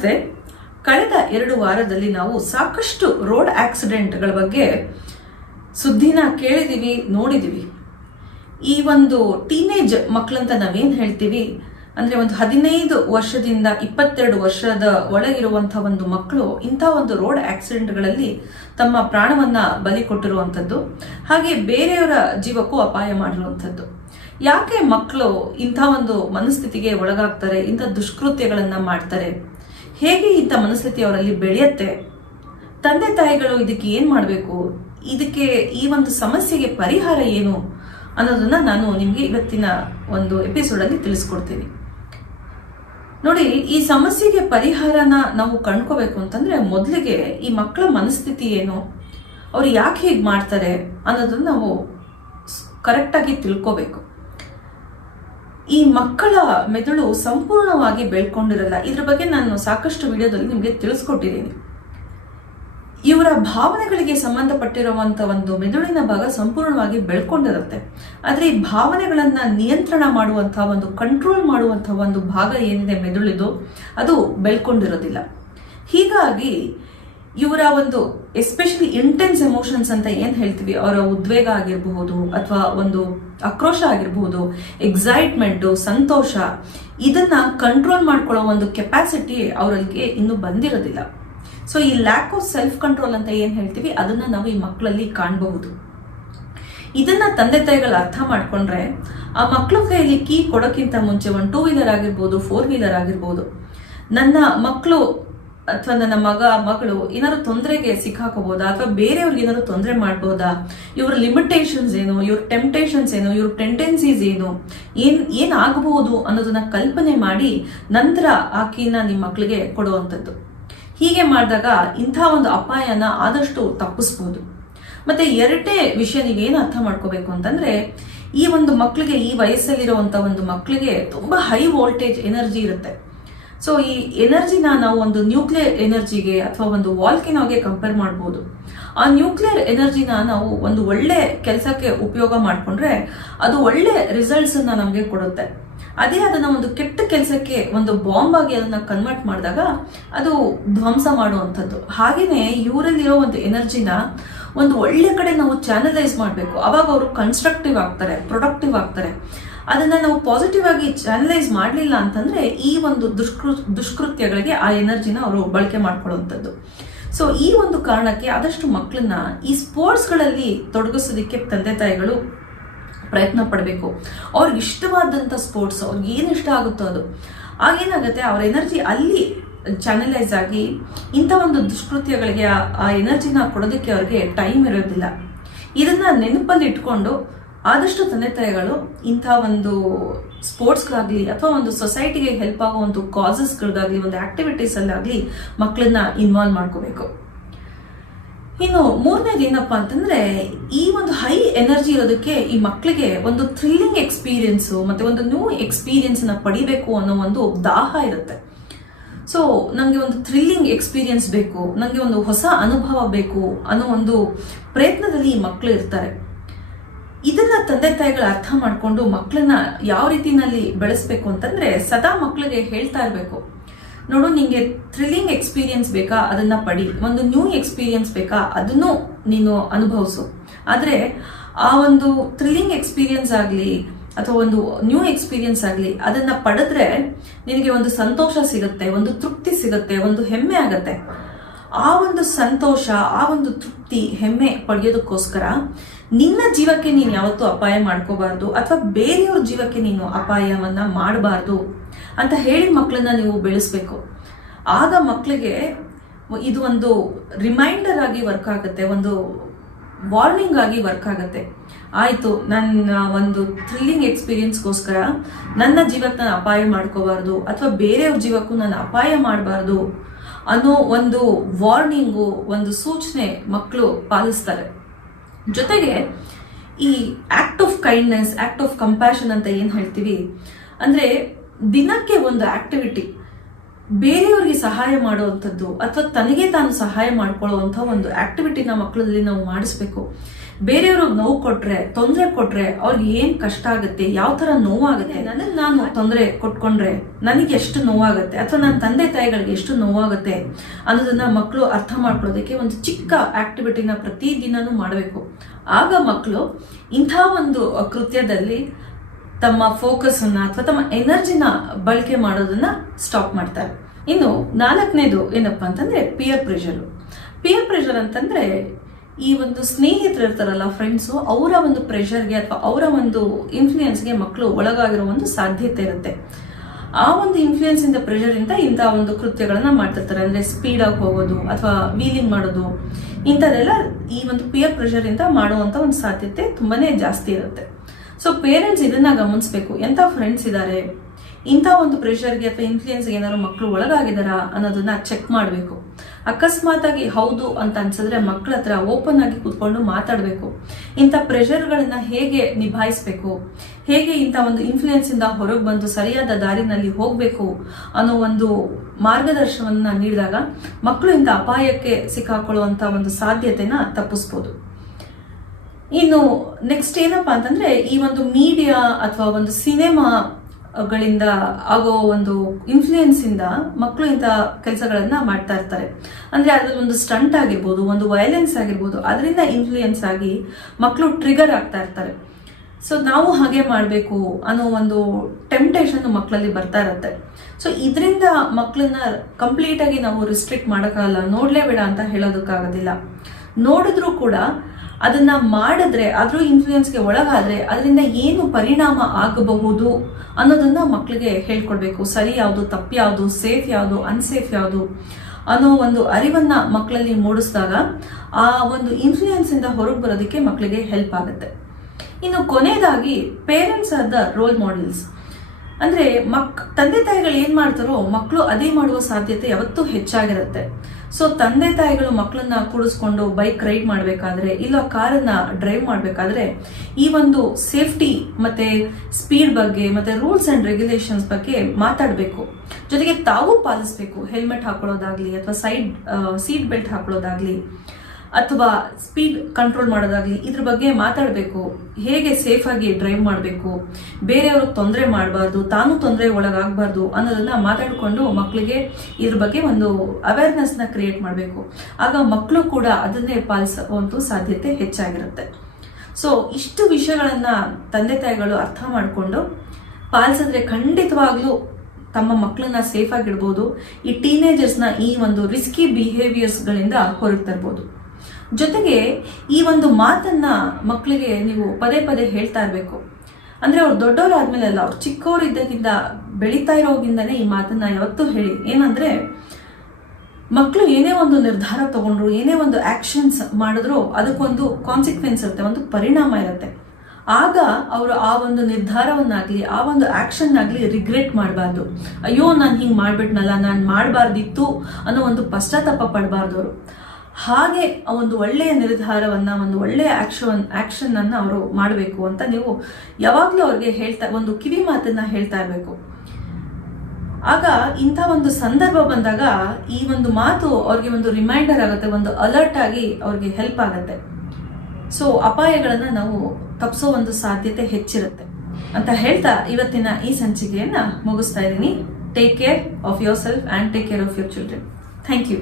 ನಮಸ್ತೆ. ಕಳೆದ 2 ವಾರದಲ್ಲಿ ನಾವು ಸಾಕಷ್ಟು ರೋಡ್ ಆಕ್ಸಿಡೆಂಟ್ಗಳ ಬಗ್ಗೆ ಸುದ್ದಿನ ಕೇಳಿದೀವಿ, ನೋಡಿದೀವಿ. ಈ ಒಂದು ಟೀನೇಜ್ ಮಕ್ಕಳಂತ ನಾವೇನ್ ಹೇಳ್ತೀವಿ ಅಂದ್ರೆ ಒಂದು 15 ವರ್ಷದಿಂದ 22 ವರ್ಷದ ಒಳಗಿರುವಂತಹ ಒಂದು ಮಕ್ಕಳು ಇಂಥ ಒಂದು ರೋಡ್ ಆಕ್ಸಿಡೆಂಟ್ಗಳಲ್ಲಿ ತಮ್ಮ ಪ್ರಾಣವನ್ನ ಬಲಿ ಕೊಟ್ಟಿರುವಂಥದ್ದು, ಹಾಗೆ ಬೇರೆಯವರ ಜೀವಕ್ಕೂ ಅಪಾಯ ಮಾಡಿರುವಂಥದ್ದು. ಯಾಕೆ ಮಕ್ಕಳು ಇಂಥ ಒಂದು ಮನಸ್ಥಿತಿಗೆ ಒಳಗಾಗ್ತಾರೆ, ಇಂಥ ದುಷ್ಕೃತ್ಯಗಳನ್ನ ಮಾಡ್ತಾರೆ, ಹೇಗೆ ಇಂಥ ಮನಸ್ಥಿತಿ ಅವರಲ್ಲಿ ಬೆಳೆಯುತ್ತೆ, ತಂದೆ ತಾಯಿಗಳು ಇದಕ್ಕೆ ಏನ್ ಮಾಡಬೇಕು, ಇದಕ್ಕೆ ಈ ಒಂದು ಸಮಸ್ಯೆಗೆ ಪರಿಹಾರ ಏನು ಅನ್ನೋದನ್ನ ನಾನು ನಿಮ್ಗೆ ಇವತ್ತಿನ ಒಂದು ಎಪಿಸೋಡ್ ಅಲ್ಲಿ ತಿಳಿಸ್ಕೊಡ್ತೀನಿ. ನೋಡಿ, ಈ ಸಮಸ್ಯೆಗೆ ಪರಿಹಾರನ ನಾವು ಕಂಡ್ಕೋಬೇಕು ಅಂತಂದ್ರೆ ಮೊದಲಿಗೆ ಈ ಮಕ್ಕಳ ಮನಸ್ಥಿತಿ ಏನು, ಅವ್ರು ಯಾಕೆ ಹೀಗೆ ಮಾಡ್ತಾರೆ ಅನ್ನೋದನ್ನ ನಾವು ಕರೆಕ್ಟಾಗಿ ತಿಳ್ಕೋಬೇಕು. ಈ ಮಕ್ಕಳ ಮೆದುಳು ಸಂಪೂರ್ಣವಾಗಿ ಬೆಳ್ಕೊಂಡಿರಲ್ಲ. ಇದ್ರ ಬಗ್ಗೆ ನಾನು ಸಾಕಷ್ಟು ವಿಡಿಯೋದಲ್ಲಿ ನಿಮಗೆ ತಿಳಿಸ್ಕೊಟ್ಟಿದ್ದೀನಿ. ಇವರ ಭಾವನೆಗಳಿಗೆ ಸಂಬಂಧಪಟ್ಟಿರುವಂತ ಒಂದು ಮೆದುಳಿನ ಭಾಗ ಸಂಪೂರ್ಣವಾಗಿ ಬೆಳ್ಕೊಂಡಿರುತ್ತೆ. ಆದ್ರೆ ಈ ಭಾವನೆಗಳನ್ನ ನಿಯಂತ್ರಣ ಮಾಡುವಂತಹ ಒಂದು ಕಂಟ್ರೋಲ್ ಮಾಡುವಂತಹ ಒಂದು ಭಾಗ ಏನಿದೆ ಮೆದುಳಿದು, ಅದು ಬೆಳ್ಕೊಂಡಿರೋದಿಲ್ಲ. ಹೀಗಾಗಿ ಇವರ ಒಂದು ಎಸ್ಪೆಷಲಿ ಇಂಟೆನ್ಸ್ ಎಮೋಷನ್ಸ್ ಅಂತ ಏನ್ ಹೇಳ್ತೀವಿ, ಅವರ ಉದ್ವೇಗ ಆಗಿರಬಹುದು ಅಥವಾ ಒಂದು ಆಕ್ರೋಶ ಆಗಿರಬಹುದು, ಎಕ್ಸೈಟ್ಮೆಂಟ್, ಸಂತೋಷ, ಇದನ್ನ ಕಂಟ್ರೋಲ್ ಮಾಡ್ಕೊಳ್ಳೋ ಒಂದು ಕೆಪಾಸಿಟಿ ಅವರಿಗೆ ಇನ್ನೂ ಬಂದಿರೋದಿಲ್ಲ. ಸೊ ಈ ಲ್ಯಾಕ್ ಆಫ್ ಸೆಲ್ಫ್ ಕಂಟ್ರೋಲ್ ಅಂತ ಏನ್ ಹೇಳ್ತೀವಿ, ಅದನ್ನ ನಾವು ಈ ಮಕ್ಕಳಲ್ಲಿ ಕಾಣಬಹುದು. ಇದನ್ನ ತಂದೆ ತಾಯಿಗಳು ಅರ್ಥ ಮಾಡ್ಕೊಂಡ್ರೆ ಆ ಮಕ್ಕಳ ಕೈಯಲ್ಲಿ ಕೀ ಕೊಡೋಕ್ಕಿಂತ ಮುಂಚೆ ಒಂದು 2 ವೀಲರ್ ಆಗಿರ್ಬೋದು, 4 ವೀಲರ್ ಆಗಿರ್ಬೋದು, ನನ್ನ ಮಕ್ಕಳು ಅಥವಾ ನನ್ನ ಮಗಳು ಏನಾದ್ರು ತೊಂದರೆಗೆ ಸಿಕ್ಕಾಕೋಬಹುದಾ ಅಥವಾ ಬೇರೆಯವ್ರಿಗೆ ಏನಾದ್ರು ತೊಂದರೆ ಮಾಡ್ಬೋದಾ, ಇವ್ರ ಲಿಮಿಟೇಷನ್ಸ್ ಏನು, ಇವ್ರ ಟೆಂಪ್ಟೇಷನ್ಸ್ ಏನು, ಇವ್ರ ಟೆಂಡೆನ್ಸೀಸ್ ಏನು, ಏನ್ ಆಗಬಹುದು ಅನ್ನೋದನ್ನ ಕಲ್ಪನೆ ಮಾಡಿ ನಂತರ ಆ ಕೀನ ನಿಮ್ಮ ಮಕ್ಕಳಿಗೆ ಕೊಡುವಂಥದ್ದು. ಹೀಗೆ ಮಾಡಿದಾಗ ಇಂಥ ಒಂದು ಅಪಾಯನ ಆದಷ್ಟು ತಪ್ಪಿಸ್ಬೋದು. ಮತ್ತೆ ಎರಡನೇ ವಿಷಯ ನೀವೇನು ಅರ್ಥ ಮಾಡ್ಕೋಬೇಕು ಅಂತಂದ್ರೆ, ಈ ಒಂದು ಮಕ್ಕಳಿಗೆ, ಈ ವಯಸ್ಸಲ್ಲಿರುವಂತ ಒಂದು ಮಕ್ಕಳಿಗೆ ತುಂಬಾ ಹೈ ವೋಲ್ಟೇಜ್ ಎನರ್ಜಿ ಇರುತ್ತೆ. ಸೊ ಈ ಎನರ್ಜಿನ ನಾವು ಒಂದು ನ್ಯೂಕ್ಲಿಯರ್ ಎನರ್ಜಿಗೆ ಅಥವಾ ಒಂದು ವಾಲ್ಕೆನೋಗೆ ಕಂಪೇರ್ ಮಾಡಬಹುದು. ಆ ನ್ಯೂಕ್ಲಿಯರ್ ಎನರ್ಜಿನ ನಾವು ಒಂದು ಒಳ್ಳೆ ಕೆಲಸಕ್ಕೆ ಉಪಯೋಗ ಮಾಡ್ಕೊಂಡ್ರೆ ಅದು ಒಳ್ಳೆ ರಿಸಲ್ಟ್ಸ್ ಅನ್ನ ನಮಗೆ ಕೊಡುತ್ತೆ. ಅದೇ ಅದನ್ನ ಒಂದು ಕೆಟ್ಟ ಕೆಲಸಕ್ಕೆ ಒಂದು ಬಾಂಬ್ ಆಗಿ ಅದನ್ನ ಕನ್ವರ್ಟ್ ಮಾಡಿದಾಗ ಅದು ಧ್ವಂಸ ಮಾಡುವಂಥದ್ದು. ಹಾಗೇನೆ ಇವರಲ್ಲಿರೋ ಒಂದು ಎನರ್ಜಿನ ಒಂದು ಒಳ್ಳೆ ಕಡೆ ನಾವು ಚಾನಲೈಸ್ ಮಾಡಬೇಕು. ಅವಾಗ ಅವರು ಕನ್ಸ್ಟ್ರಕ್ಟಿವ್ ಆಗ್ತಾರೆ, ಪ್ರೊಡಕ್ಟಿವ್ ಆಗ್ತಾರೆ. ಅದನ್ನ ನಾವು ಪಾಸಿಟಿವ್ ಆಗಿ ಚಾನಲೈಸ್ ಮಾಡಲಿಲ್ಲ ಅಂತಂದ್ರೆ ಈ ಒಂದು ದುಷ್ಕೃತ್ಯಗಳಿಗೆ ಆ ಎನರ್ಜಿನ ಅವರು ಬಳಕೆ ಮಾಡ್ಕೊಳ್ಳುವಂಥದ್ದು. ಸೊ ಈ ಒಂದು ಕಾರಣಕ್ಕೆ ಆದಷ್ಟು ಮಕ್ಕಳನ್ನ ಈ ಸ್ಪೋರ್ಟ್ಸ್ಗಳಲ್ಲಿ ತೊಡಗಿಸೋದಕ್ಕೆ ತಂದೆ ತಾಯಿಗಳು ಪ್ರಯತ್ನ ಪಡಬೇಕು. ಅವ್ರಿಗೆ ಇಷ್ಟವಾದಂಥ ಸ್ಪೋರ್ಟ್ಸ್, ಅವ್ರಿಗೆ ಏನು ಇಷ್ಟ ಆಗುತ್ತೋ ಅದು. ಆಗೇನಾಗುತ್ತೆ, ಅವ್ರ ಎನರ್ಜಿ ಅಲ್ಲಿ ಚಾನಲೈಸ್ ಆಗಿ ಇಂಥ ಒಂದು ದುಷ್ಕೃತ್ಯಗಳಿಗೆ ಆ ಎನರ್ಜಿನ ಕೊಡೋದಕ್ಕೆ ಅವ್ರಿಗೆ ಟೈಮ್ ಇರೋದಿಲ್ಲ. ಇದನ್ನ ನೆನಪಲ್ಲಿ ಇಟ್ಕೊಂಡು ಆದಷ್ಟು ತಂದೆ ತಾಯಿಗಳು ಇಂಥ ಒಂದು ಸ್ಪೋರ್ಟ್ಸ್ಗಾಗ್ಲಿ ಅಥವಾ ಒಂದು ಸೊಸೈಟಿಗೆ ಹೆಲ್ಪ್ ಆಗೋ ಒಂದು ಕಾಸಸ್ಗಳಿಗಾಗ್ಲಿ, ಒಂದು ಆಕ್ಟಿವಿಟೀಸ್ ಅಲ್ಲಾಗ್ಲಿ ಮಕ್ಕಳನ್ನ ಇನ್ವಾಲ್ವ್ ಮಾಡ್ಕೋಬೇಕು. ಇನ್ನು ಮೂರನೇದು ಏನಪ್ಪಾ ಅಂತಂದ್ರೆ, ಈ ಒಂದು ಹೈ ಎನರ್ಜಿ ಇರೋದಕ್ಕೆ ಈ ಮಕ್ಕಳಿಗೆ ಒಂದು ಥ್ರಿಲ್ಲಿಂಗ್ ಎಕ್ಸ್ಪೀರಿಯನ್ಸ್ ಮತ್ತೆ ಒಂದು ನ್ಯೂ ಎಕ್ಸ್ಪೀರಿಯನ್ಸ್ ನ ಪಡಿಬೇಕು ಅನ್ನೋ ಒಂದು ದಾಹ ಇರುತ್ತೆ. ಸೊ ನನಗೆ ಒಂದು ಥ್ರಿಲ್ಲಿಂಗ್ ಎಕ್ಸ್ಪೀರಿಯನ್ಸ್ ಬೇಕು, ನನಗೆ ಒಂದು ಹೊಸ ಅನುಭವ ಬೇಕು ಅನ್ನೋ ಒಂದು ಪ್ರಯತ್ನದಲ್ಲಿ ಈ ಮಕ್ಕಳು ಇರ್ತಾರೆ. ಇದನ್ನ ತಂದೆ ತಾಯಿಗಳು ಅರ್ಥ ಮಾಡ್ಕೊಂಡು ಮಕ್ಕಳನ್ನ ಯಾವ ರೀತಿನಲ್ಲಿ ಬೆಳೆಸ್ಬೇಕು ಅಂತಂದ್ರೆ, ಸದಾ ಮಕ್ಕಳಿಗೆ ಹೇಳ್ತಾ ಇರ್ಬೇಕು, ನೋಡು, ನಿಂಗೆ ಥ್ರಿಲ್ಲಿಂಗ್ ಎಕ್ಸ್ಪೀರಿಯನ್ಸ್ ಬೇಕಾ, ಅದನ್ನ ಪಡಿ. ಒಂದು ನ್ಯೂ ಎಕ್ಸ್ಪೀರಿಯನ್ಸ್ ಬೇಕಾ, ಅದನ್ನು ನೀನು ಅನುಭವಿಸು. ಆದ್ರೆ ಆ ಒಂದು ಥ್ರಿಲ್ಲಿಂಗ್ ಎಕ್ಸ್ಪೀರಿಯನ್ಸ್ ಆಗ್ಲಿ ಅಥವಾ ಒಂದು ನ್ಯೂ ಎಕ್ಸ್ಪೀರಿಯನ್ಸ್ ಆಗ್ಲಿ, ಅದನ್ನ ಪಡೆದ್ರೆ ನಿನಗೆ ಒಂದು ಸಂತೋಷ ಸಿಗುತ್ತೆ, ಒಂದು ತೃಪ್ತಿ ಸಿಗುತ್ತೆ, ಒಂದು ಹೆಮ್ಮೆ ಆಗತ್ತೆ. ಆ ಒಂದು ಸಂತೋಷ, ಆ ಒಂದು ತೃಪ್ತಿ, ಹೆಮ್ಮೆ ಪಡೆಯೋದಕ್ಕೋಸ್ಕರ ನಿನ್ನ ಜೀವಕ್ಕೆ ನೀನು ಯಾವತ್ತೂ ಅಪಾಯ ಮಾಡ್ಕೋಬಾರ್ದು ಅಥವಾ ಬೇರೆಯವ್ರ ಜೀವಕ್ಕೆ ನೀನು ಅಪಾಯವನ್ನ ಮಾಡಬಾರ್ದು ಅಂತ ಹೇಳಿ ಮಕ್ಕಳನ್ನ ನೀವು ಬೆಳೆಸ್ಬೇಕು. ಆಗ ಮಕ್ಕಳಿಗೆ ಇದು ಒಂದು ರಿಮೈಂಡರ್ ಆಗಿ ವರ್ಕ್ ಆಗುತ್ತೆ, ಒಂದು ವಾರ್ನಿಂಗ್ ಆಗಿ ವರ್ಕ್ ಆಗುತ್ತೆ. ಆಯ್ತು, ನನ್ನ ಒಂದು ಥ್ರಿಲ್ಲಿಂಗ್ ಎಕ್ಸ್ಪೀರಿಯನ್ಸ್ಗೋಸ್ಕರ ನನ್ನ ಜೀವಕ್ಕೆ ನಾನು ಅಪಾಯ ಮಾಡ್ಕೋಬಾರ್ದು ಅಥವಾ ಬೇರೆಯವ್ರ ಜೀವಕ್ಕೂ ನಾನು ಅಪಾಯ ಮಾಡಬಾರ್ದು ಅನ್ನೋ ಒಂದು ವಾರ್ನಿಂಗು, ಒಂದು ಸೂಚನೆ ಮಕ್ಕಳು ಪಾಲಿಸ್ತಾರೆ. ಜೊತೆಗೆ ಈ act of kindness, act of compassion ಅಂತ ಏನ್ ಹೇಳ್ತೀವಿ ಅಂದ್ರೆ, ದಿನಕ್ಕೆ ಒಂದು ಆಕ್ಟಿವಿಟಿ, ಬೇರೆಯವರಿಗೆ ಸಹಾಯ ಮಾಡುವಂಥದ್ದು ಅಥವಾ ತನಗೆ ತಾನು ಸಹಾಯ ಮಾಡ್ಕೊಳ್ಳುವಂಥ ಒಂದು ಆಕ್ಟಿವಿಟಿನ ಮಕ್ಕಳಲ್ಲಿ ನಾವು ಮಾಡಿಸ್ಬೇಕು. ಬೇರೆಯವ್ರಿಗೆ ನೋವು ಕೊಟ್ರೆ, ತೊಂದರೆ ಕೊಟ್ರೆ ಅವ್ರಿಗೆ ಏನ್ ಕಷ್ಟ ಆಗುತ್ತೆ, ಯಾವ ತರ ನೋವಾಗುತ್ತೆ, ನನಗೆ ನಾನು ತೊಂದರೆ ಕೊಟ್ಕೊಂಡ್ರೆ ನನಗೆ ಎಷ್ಟು ನೋವಾಗುತ್ತೆ, ಅಥವಾ ನನ್ನ ತಂದೆ ತಾಯಿಗಳಿಗೆ ಎಷ್ಟು ನೋವಾಗುತ್ತೆ ಅನ್ನೋದನ್ನ ಮಕ್ಕಳು ಅರ್ಥ ಮಾಡ್ಕೊಳ್ಳೋದಕ್ಕೆ ಒಂದು ಚಿಕ್ಕ ಆಕ್ಟಿವಿಟಿನ ಪ್ರತಿದಿನನೂ ಮಾಡಬೇಕು. ಆಗ ಮಕ್ಕಳು ಇಂಥ ಒಂದು ಕೃತ್ಯದಲ್ಲಿ ತಮ್ಮ ಫೋಕಸ್ ಅನ್ನ ಅಥವಾ ತಮ್ಮ ಎನರ್ಜಿನ ಬಳಕೆ ಮಾಡೋದನ್ನ ಸ್ಟಾಪ್ ಮಾಡ್ತಾರೆ. ಇನ್ನು 4ನೇದು ಏನಪ್ಪಾ ಅಂತಂದ್ರೆ ಪಿಯರ್ ಪ್ರೆಷರ್ ಅಂತಂದ್ರೆ ಈ ಒಂದು ಸ್ನೇಹಿತರು ಇರ್ತಾರಲ್ಲ, ಫ್ರೆಂಡ್ಸು, ಅವರ ಒಂದು ಪ್ರೆಷರ್ಗೆ ಅಥವಾ ಅವರ ಒಂದು ಇನ್ಫ್ಲೂಯೆನ್ಸ್ಗೆ ಮಕ್ಕಳು ಒಳಗಾಗಿರೋ ಒಂದು ಸಾಧ್ಯತೆ ಇರುತ್ತೆ. ಆ ಒಂದು ಇನ್ಫ್ಲೂಯೆನ್ಸ್ ಇಂದ ಪ್ರೆಷರ್ ಇಂದ ಇಂಥ ಒಂದು ಕೃತ್ಯಗಳನ್ನ ಮಾಡ್ತಿರ್ತಾರೆ. ಅಂದ್ರೆ ಸ್ಪೀಡ್ ಆಗಿ ಹೋಗೋದು ಅಥವಾ ವೀಲಿಂಗ್ ಮಾಡೋದು, ಇಂಥದ್ದೆಲ್ಲ ಈ ಒಂದು ಪಿಯರ್ ಪ್ರೆಷರ್ ಇಂದ ಮಾಡುವಂತ ಒಂದು ಸಾಧ್ಯತೆ ತುಂಬಾನೇ ಜಾಸ್ತಿ ಇರುತ್ತೆ. ಸೊ ಪೇರೆಂಟ್ಸ್ ಇದನ್ನ ಗಮನಿಸಬೇಕು. ಎಂಥ ಫ್ರೆಂಡ್ಸ್ ಇದ್ದಾರೆ, ಇಂಥ ಒಂದು ಪ್ರೆಷರ್ಗೆ ಅಥವಾ ಇನ್ಫ್ಲೂಯೆನ್ಸ್ಗೆ ಏನಾದ್ರು ಮಕ್ಕಳು ಒಳಗಾಗಿದಾರಾ ಅನ್ನೋದನ್ನ ಚೆಕ್ ಮಾಡಬೇಕು. ಅಕಸ್ಮಾತ್ ಆಗಿ ಹೌದು ಅಂತ ಅನ್ಸಿದ್ರೆ ಮಕ್ಕಳ ಹತ್ರ ಓಪನ್ ಆಗಿ ಕೂತ್ಕೊಂಡು ಮಾತಾಡಬೇಕು. ಇಂಥ ಪ್ರೆಷರ್ಗಳನ್ನ ಹೇಗೆ ನಿಭಾಯಿಸಬೇಕು, ಹೇಗೆ ಇಂಥ ಒಂದು ಇನ್ಫ್ಲೂಯೆನ್ಸ್ ಇಂದ ಹೊರಗೆ ಬಂದು ಸರಿಯಾದ ದಾರಿನಲ್ಲಿ ಹೋಗ್ಬೇಕು ಅನ್ನೋ ಒಂದು ಮಾರ್ಗದರ್ಶನವನ್ನ ನೀಡಿದಾಗ ಮಕ್ಕಳು ಇಂಥ ಅಪಾಯಕ್ಕೆ ಸಿಕ್ಕಾಕೊಳ್ಳುವಂತ ಒಂದು ಸಾಧ್ಯತೆನ ತಪ್ಪಿಸ್ಬೋದು. ಇನ್ನು ನೆಕ್ಸ್ಟ್ ಏನಪ್ಪಾ ಅಂತಂದ್ರೆ ಈ ಒಂದು ಮೀಡಿಯಾ ಅಥವಾ ಒಂದು ಸಿನಿಮಾಗಳಿಂದ ಆಗೋ ಒಂದು ಇನ್ಫ್ಲೂಯೆನ್ಸ್ ಇಂದ ಮಕ್ಕಳು ಇಂಥ ಕೆಲಸಗಳನ್ನ ಮಾಡ್ತಾ ಇರ್ತಾರೆ. ಅಂದ್ರೆ ಅದ್ರಲ್ಲಿ ಒಂದು ಸ್ಟಂಟ್ ಆಗಿರ್ಬೋದು, ಒಂದು ವೈಲೆನ್ಸ್ ಆಗಿರ್ಬೋದು, ಅದರಿಂದ ಇನ್ಫ್ಲೂಯೆನ್ಸ್ ಆಗಿ ಮಕ್ಕಳು ಟ್ರಿಗರ್ ಆಗ್ತಾ ಇರ್ತಾರೆ. ಸೊ ನಾವು ಹಾಗೆ ಮಾಡಬೇಕು ಅನ್ನೋ ಒಂದು ಟೆಂಪ್ಟೇಷನ್ ಮಕ್ಕಳಲ್ಲಿ ಬರ್ತಾ ಇರುತ್ತೆ. ಸೊ ಇದರಿಂದ ಮಕ್ಕಳನ್ನ ಕಂಪ್ಲೀಟ್ ಆಗಿ ನಾವು ರಿಸ್ಟ್ರಿಕ್ಟ್ ಮಾಡೋಕ್ಕಾಗಲ್ಲ, ನೋಡ್ಲೇಬೇಡ ಅಂತ ಹೇಳೋದಕ್ಕಾಗೋದಿಲ್ಲ. ನೋಡಿದ್ರೂ ಕೂಡ ಅದನ್ನ ಮಾಡಿದ್ರೆ, ಅದ್ರ ಇನ್ಫ್ಲೂಯೆನ್ಸ್ಗೆ ಒಳಗಾದ್ರೆ ಅದರಿಂದ ಏನು ಪರಿಣಾಮ ಆಗಬಹುದು ಅನ್ನೋದನ್ನ ಮಕ್ಕಳಿಗೆ ಹೇಳ್ಕೊಡ್ಬೇಕು. ಸರಿ ಯಾವುದು, ತಪ್ಪು ಯಾವುದು, ಸೇಫ್ ಯಾವುದು, ಅನ್ಸೇಫ್ ಯಾವುದು ಅನ್ನೋ ಒಂದು ಅರಿವನ್ನ ಮಕ್ಕಳಲ್ಲಿ ಮೂಡಿಸಿದಾಗ ಆ ಒಂದು ಇನ್ಫ್ಲೂಯೆನ್ಸ್ ಇಂದ ಹೊರಗೆ ಬರೋದಕ್ಕೆ ಮಕ್ಕಳಿಗೆ ಹೆಲ್ಪ್ ಆಗುತ್ತೆ. ಇನ್ನು ಕೊನೆಯದಾಗಿ parents are the role models. ಅಂದ್ರೆ ತಂದೆ ತಾಯಿಗಳು ಏನ್ ಮಾಡ್ತಾರೋ ಮಕ್ಕಳು ಅದೇ ಮಾಡುವ ಸಾಧ್ಯತೆ ಯಾವತ್ತೂ ಹೆಚ್ಚಾಗಿರುತ್ತೆ. ಸೊ ತಂದೆ ತಾಯಿಗಳು ಮಕ್ಕಳನ್ನ ಕೂಡಿಸ್ಕೊಂಡು ಬೈಕ್ ರೈಡ್ ಮಾಡ್ಬೇಕಾದ್ರೆ, ಇಲ್ಲ ಕಾರನ್ನ ಡ್ರೈವ್ ಮಾಡ್ಬೇಕಾದ್ರೆ ಈ ಒಂದು ಸೇಫ್ಟಿ ಮತ್ತೆ ಸ್ಪೀಡ್ ಬಗ್ಗೆ ಮತ್ತೆ ರೂಲ್ಸ್ ಅಂಡ್ ರೆಗ್ಯುಲೇಷನ್ಸ್ ಬಗ್ಗೆ ಮಾತಾಡಬೇಕು. ಜೊತೆಗೆ ತಾವು ಪಾಲಿಸ್ಬೇಕು. ಹೆಲ್ಮೆಟ್ ಹಾಕೊಳ್ಳೋದಾಗ್ಲಿ ಅಥವಾ ಸೀಟ್ ಬೆಲ್ಟ್ ಹಾಕೊಳ್ಳೋದಾಗ್ಲಿ ಅಥವಾ ಸ್ಪೀಡ್ ಕಂಟ್ರೋಲ್ ಮಾಡೋದಾಗ್ಲಿ ಇದ್ರ ಬಗ್ಗೆ ಮಾತಾಡಬೇಕು. ಹೇಗೆ ಸೇಫ್ ಆಗಿ ಡ್ರೈವ್ ಮಾಡಬೇಕು, ಬೇರೆಯವ್ರಿಗೆ ತೊಂದರೆ ಮಾಡಬಾರ್ದು, ತಾನು ತೊಂದರೆ ಒಳಗಾಗಬಾರ್ದು ಅನ್ನೋದನ್ನ ಮಾತಾಡಿಕೊಂಡು ಮಕ್ಕಳಿಗೆ ಇದ್ರ ಬಗ್ಗೆ ಒಂದು ಅವೇರ್ನೆಸ್ನ ಕ್ರಿಯೇಟ್ ಮಾಡಬೇಕು. ಆಗ ಮಕ್ಕಳು ಕೂಡ ಅದನ್ನೇ ಪಾಲಿಸುವಂತ ಸಾಧ್ಯತೆ ಹೆಚ್ಚಾಗಿರುತ್ತೆ. ಸೊ ಇಷ್ಟು ವಿಷಯಗಳನ್ನ ತಂದೆ ತಾಯಿಗಳು ಅರ್ಥ ಮಾಡಿಕೊಂಡು ಪಾಲಿಸಿದ್ರೆ ಖಂಡಿತವಾಗ್ಲೂ ತಮ್ಮ ಮಕ್ಕಳನ್ನ ಸೇಫ್ ಆಗಿಡ್ಬೋದು. ಈ ಟೀನೇಜರ್ಸ್ನ ಈ ಒಂದು ರಿಸ್ಕಿ ಬಿಹೇವಿಯರ್ಸ್ಗಳಿಂದ ಹೊರಗೆ ತರ್ಬೋದು. ಜೊತೆಗೆ ಈ ಒಂದು ಮಾತನ್ನ ಮಕ್ಕಳಿಗೆ ನೀವು ಪದೇ ಪದೇ ಹೇಳ್ತಾ ಇರಬೇಕು. ಅಂದ್ರೆ ಅವ್ರು ದೊಡ್ಡವರಾದ್ಮೇಲೆ ಅಲ್ಲ, ಅವ್ರು ಚಿಕ್ಕವರಿದ್ದಾಗಿಂದ ಬೆಳೀತಾ ಇರೋಗಿಂದಾನೇ ಈ ಮಾತನ್ನ ಯಾವತ್ತೂ ಹೇಳಿ. ಏನಂದ್ರೆ ಮಕ್ಕಳು ಏನೇ ಒಂದು ನಿರ್ಧಾರ ತಗೊಂಡ್ರು, ಏನೇ ಒಂದು ಆಕ್ಷನ್ಸ್ ಮಾಡಿದ್ರು ಅದಕ್ಕೊಂದು ಕಾನ್ಸಿಕ್ವೆನ್ಸ್ ಇರುತ್ತೆ, ಒಂದು ಪರಿಣಾಮ ಇರುತ್ತೆ. ಆಗ ಅವರು ಆ ಒಂದು ನಿರ್ಧಾರವನ್ನಾಗ್ಲಿ ಆ ಒಂದು ಆಕ್ಷನ್ ಆಗ್ಲಿ ರಿಗ್ರೆಟ್ ಮಾಡಬಾರ್ದು. ಅಯ್ಯೋ ನಾನು ಹಿಂಗೆ ಮಾಡ್ಬಿಟ್ನಲ್ಲ, ನಾನು ಮಾಡಬಾರ್ದಿತ್ತು ಅನ್ನೋ ಒಂದು ಪಶ್ಚಾತ್ತಾಪ ಪಡಬಾರ್ದು ಅವರು. ಹಾಗೆ ಒಂದು ಒಳ್ಳೆಯ ನಿರ್ಧಾರವನ್ನ, ಒಂದು ಒಳ್ಳೆಯ ಆಕ್ಷನ್ ಅನ್ನ ಅವರು ಮಾಡಬೇಕು ಅಂತ ನೀವು ಯಾವಾಗ್ಲೂ ಅವ್ರಿಗೆ ಒಂದು ಕಿವಿ ಮಾತನ್ನ ಹೇಳ್ತಾ ಇರಬೇಕು. ಆಗ ಇಂಥ ಒಂದು ಸಂದರ್ಭ ಬಂದಾಗ ಈ ಒಂದು ಮಾತು ಅವ್ರಿಗೆ ಒಂದು ರಿಮೈಂಡರ್ ಆಗುತ್ತೆ, ಒಂದು ಅಲರ್ಟ್ ಆಗಿ ಅವ್ರಿಗೆ ಹೆಲ್ಪ್ ಆಗುತ್ತೆ. ಸೊ ಅಪಾಯಗಳನ್ನ ನಾವು ತಪ್ಪಿಸೋ ಒಂದು ಸಾಧ್ಯತೆ ಹೆಚ್ಚಿರುತ್ತೆ ಅಂತ ಹೇಳ್ತಾ ಇವತ್ತಿನ ಈ ಸಂಚಿಕೆಯನ್ನ ಮುಗಿಸ್ತಾ ಇದ್ದೀನಿ. Take care of yourself and take care of your children. Thank you.